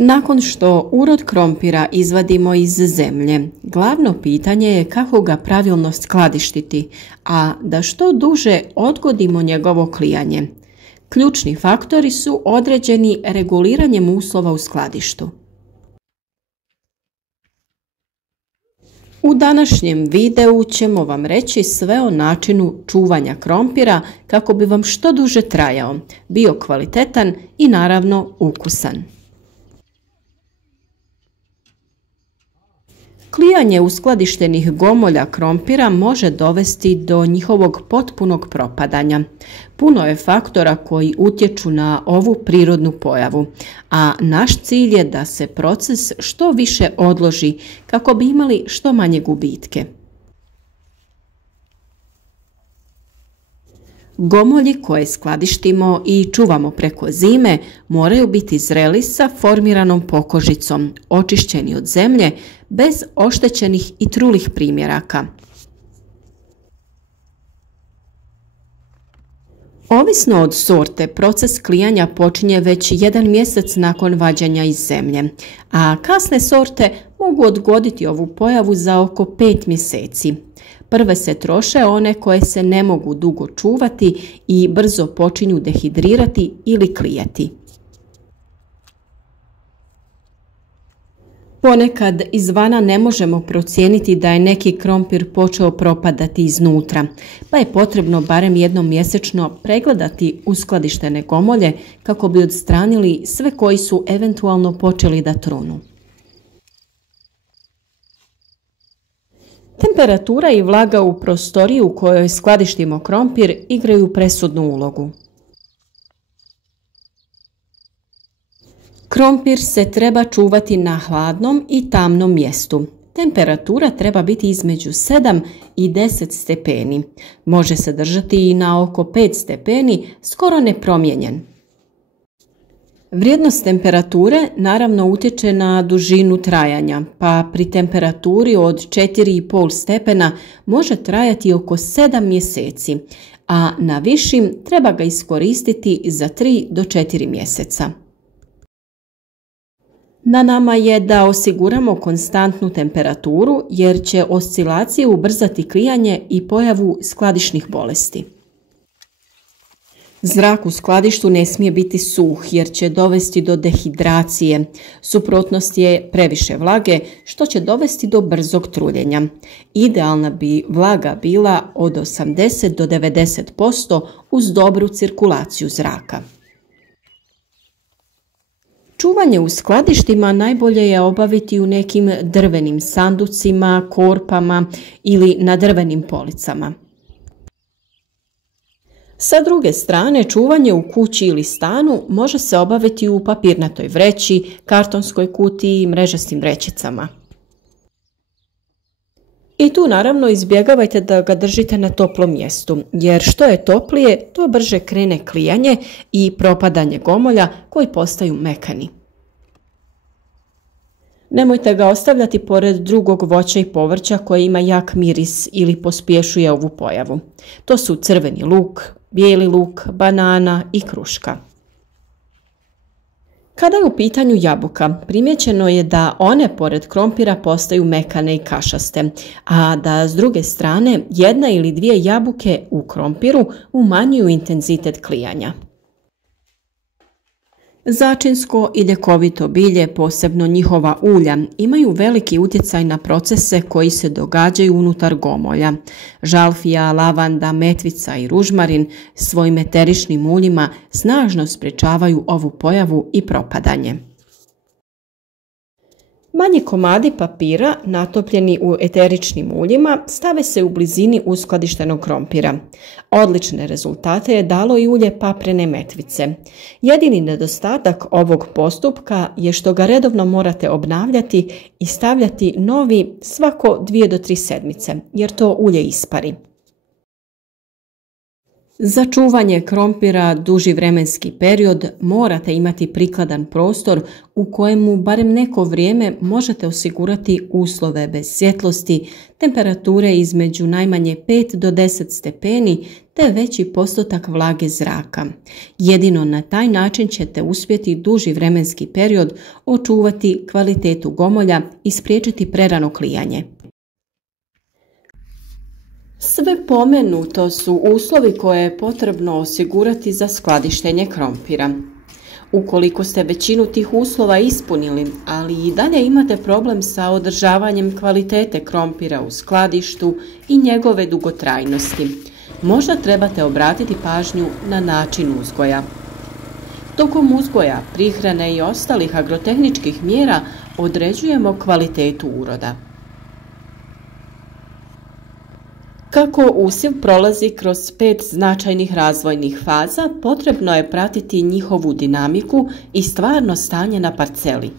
Nakon što urod krompira izvadimo iz zemlje, glavno pitanje je kako ga pravilno skladištiti, a da što duže odgodimo njegovo klijanje. Ključni faktori su određeni reguliranjem uslova u skladištu. U današnjem videu ćemo vam reći sve o načinu čuvanja krompira kako bi vam što duže trajao, bio kvalitetan i naravno ukusan. Klijanje uskladištenih gomolja krompira može dovesti do njihovog potpunog propadanja. Puno je faktora koji utječu na ovu prirodnu pojavu, a naš cilj je da se proces što više odloži kako bi imali što manje gubitke. Gomolji koje skladištimo i čuvamo preko zime moraju biti zreli sa formiranom pokožicom, očišćeni od zemlje, bez oštećenih i trulih primjeraka. Ovisno od sorte, proces klijanja počinje već 1 mjesec nakon vađenja iz zemlje, a kasne sorte mogu odgoditi ovu pojavu za oko 5 mjeseci. Prve se troše one koje se ne mogu dugo čuvati i brzo počinju dehidrirati ili klijati. Ponekad izvana ne možemo procijeniti da je neki krompir počeo propadati iznutra, pa je potrebno barem jednom mjesečno pregledati uskladištene gomolje kako bi odstranili sve koji su eventualno počeli da trunu. Temperatura i vlaga u prostoriji u kojoj skladištimo krompir igraju presudnu ulogu. Krompir se treba čuvati na hladnom i tamnom mjestu. Temperatura treba biti između 7 i 10 stepeni. Može se držati i na oko 5 stepeni, skoro nepromijenjen. Vrijednost temperature naravno utječe na dužinu trajanja, pa pri temperaturi od 4,5 stepena može trajati oko 7 mjeseci, a na višim treba ga iskoristiti za 3 do 4 mjeseca. Na nama je da osiguramo konstantnu temperaturu jer će oscilacije ubrzati klijanje i pojavu skladišnih bolesti. Zrak u skladištu ne smije biti suh jer će dovesti do dehidracije. Suprotnost je previše vlage što će dovesti do brzog truljenja. Idealna bi vlaga bila od 80 do 90% uz dobru cirkulaciju zraka. Čuvanje u skladištima najbolje je obaviti u nekim drvenim sanducima, korpama ili na drvenim policama. Sa druge strane, čuvanje u kući ili stanu može se obaviti u papirnatoj vreći, kartonskoj kutiji i mrežastim vrećicama. I tu naravno izbjegavajte da ga držite na toplom mjestu, jer što je toplije, to brže krene klijanje i propadanje gomolja koji postaju mekani. Nemojte ga ostavljati pored drugog voća i povrća koje ima jak miris ili pospješuje ovu pojavu. To su crveni luk, bijeli luk, banana i kruška. Kada je u pitanju jabuka, primijećeno je da one pored krompira postaju mekane i kašaste, a da s druge strane 1 ili 2 jabuke u krompiru umanjuju intenzitet klijanja. Začinsko i ljekovito bilje, posebno njihova ulja, imaju veliki utjecaj na procese koji se događaju unutar gomolja. Žalfija, lavanda, metvica i ružmarin svojim eteričnim uljima snažno sprječavaju ovu pojavu i propadanje. Manji komadi papira natopljeni u eteričnim uljima stave se u blizini uskladištenog krompira. Odlične rezultate je dalo i ulje paprene metvice. Jedini nedostatak ovog postupka je što ga redovno morate obnavljati i stavljati novi svako 2 do 3 sedmice, jer to ulje ispari. Za čuvanje krompira duži vremenski period morate imati prikladan prostor u kojemu barem neko vrijeme možete osigurati uslove bez svjetlosti, temperature između najmanje 5 do 10 stepeni te veći postotak vlage zraka. Jedino na taj način ćete uspjeti duži vremenski period očuvati kvalitetu gomolja i spriječiti prerano klijanje. Sve pomenuto su uslovi koje je potrebno osigurati za skladištenje krompira. Ukoliko ste većinu tih uslova ispunili, ali i dalje imate problem sa održavanjem kvalitete krompira u skladištu i njegove dugotrajnosti, možda trebate obratiti pažnju na način uzgoja. Tokom uzgoja, prihrane i ostalih agrotehničkih mjera određujemo kvalitetu uroda. Kako usjev prolazi kroz 5 značajnih razvojnih faza, potrebno je pratiti njihovu dinamiku i stvarno stanje na parceli.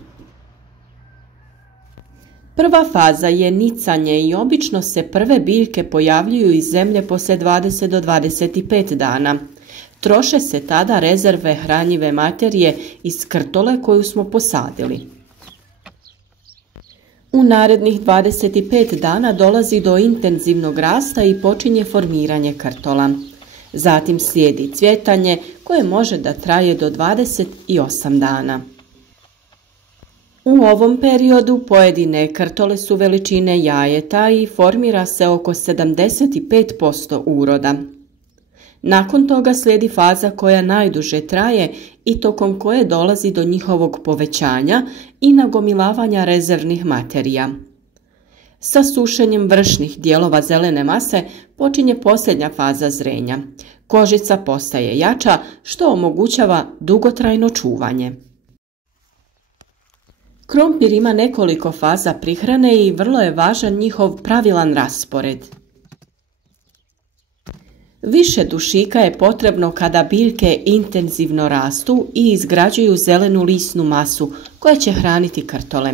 Prva faza je nicanje i obično se prve biljke pojavljuju iz zemlje poslije 20 do 25 dana. Troše se tada rezerve hranjive materije iz krtole koju smo posadili. U narednih 25 dana dolazi do intenzivnog rasta i počinje formiranje krtola. Zatim slijedi cvjetanje koje može da traje do 28 dana. U ovom periodu pojedine krtole su veličine jajeta i formira se oko 75% uroda. Nakon toga slijedi faza koja najduže traje i tokom koje dolazi do njihovog povećanja i nagomilavanja rezervnih materija. Sa sušenjem vršnih dijelova zelene mase počinje posljednja faza zrenja. Kožica postaje jača što omogućava dugotrajno čuvanje. Krompir ima nekoliko faza prihrane i vrlo je važan njihov pravilan raspored. Više dušika je potrebno kada biljke intenzivno rastu i izgrađuju zelenu lisnu masu koja će hraniti krtole.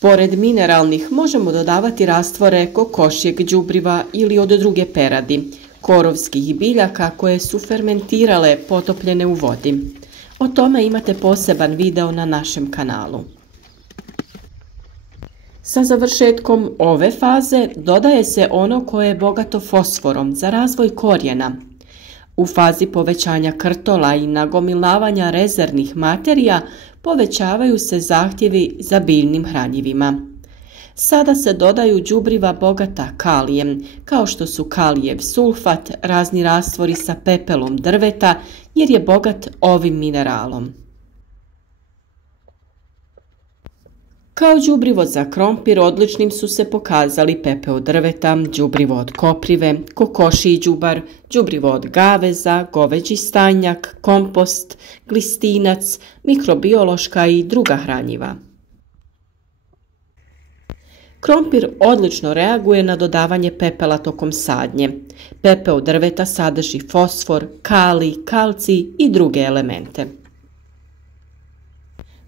Pored mineralnih možemo dodavati rastvore kokošjeg đubriva ili od druge peradi, korovskih biljaka koje su fermentirale potopljene u vodi. O tome imate poseban video na našem kanalu. Sa završetkom ove faze dodaje se ono koje je bogato fosforom za razvoj korijena. U fazi povećanja krtola i nagomilavanja rezervnih materija povećavaju se zahtjevi za biljnim hranjivima. Sada se dodaju đubriva bogata kalijem, kao što su kalijev sulfat, razni rastvori sa pepelom drveta, jer je bogat ovim mineralom. Kao đubrivo za krompir odličnim su se pokazali pepeo drveta, đubrivo od koprive, kokošji đubar, đubrivo od gaveza, goveđi stajnjak, kompost, glistinac, mikrobiološka i druga hranjiva. Krompir odlično reaguje na dodavanje pepela tokom sadnje. Pepeo drveta sadrži fosfor, kalij, kalcij i druge elemente.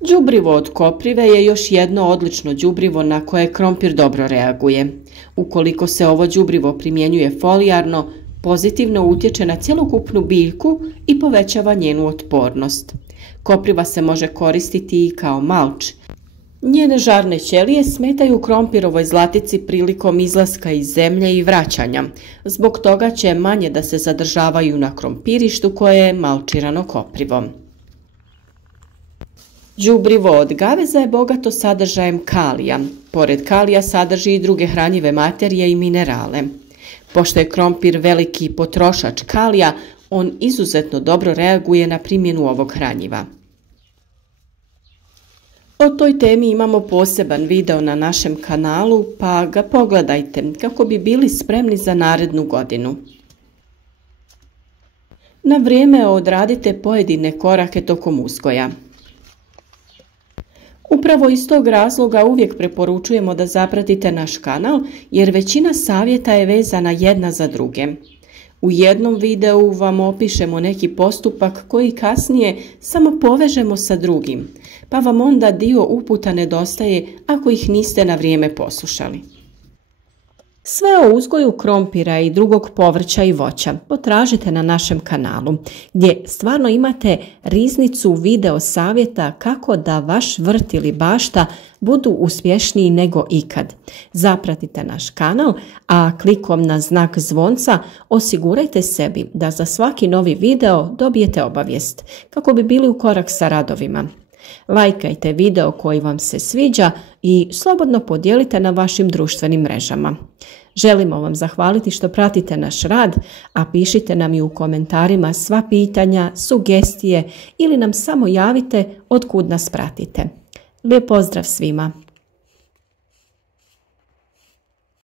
Đubrivo od koprive je još jedno odlično đubrivo na koje krompir dobro reaguje. Ukoliko se ovo đubrivo primjenjuje folijarno, pozitivno utječe na cjelokupnu biljku i povećava njenu otpornost. Kopriva se može koristiti i kao malč. Njene žarne ćelije smetaju krompirovoj zlatici prilikom izlaska iz zemlje i vraćanja. Zbog toga će manje da se zadržavaju na krompirištu koje je malčirano koprivom. Đubrivo od gaveza je bogato sadržajem kalija. Pored kalija sadrži i druge hranjive materije i minerale. Pošto je krompir veliki potrošač kalija, on izuzetno dobro reaguje na primjenu ovog hranjiva. O toj temi imamo poseban video na našem kanalu, pa ga pogledajte kako bi bili spremni za narednu godinu. Na vrijeme odradite pojedine korake tokom uzgoja. Upravo iz tog razloga uvijek preporučujemo da zapratite naš kanal jer većina savjeta je vezana jedna za druge. U jednom videu vam opišemo neki postupak koji kasnije samo povežemo sa drugim, pa vam onda dio uputa nedostaje ako ih niste na vrijeme poslušali. Sve o uzgoju krompira i drugog povrća i voća potražite na našem kanalu, gdje stvarno imate riznicu video savjeta kako da vaš vrt ili bašta budu uspješniji nego ikad. Zapratite naš kanal, a klikom na znak zvonca osigurajte sebi da za svaki novi video dobijete obavijest kako bi bili u korak sa radovima. Lajkajte video koji vam se sviđa i slobodno podijelite na vašim društvenim mrežama. Želimo vam zahvaliti što pratite naš rad, a pišite nam i u komentarima sva pitanja, sugestije ili nam samo javite od kud nas pratite. Lijep pozdrav svima!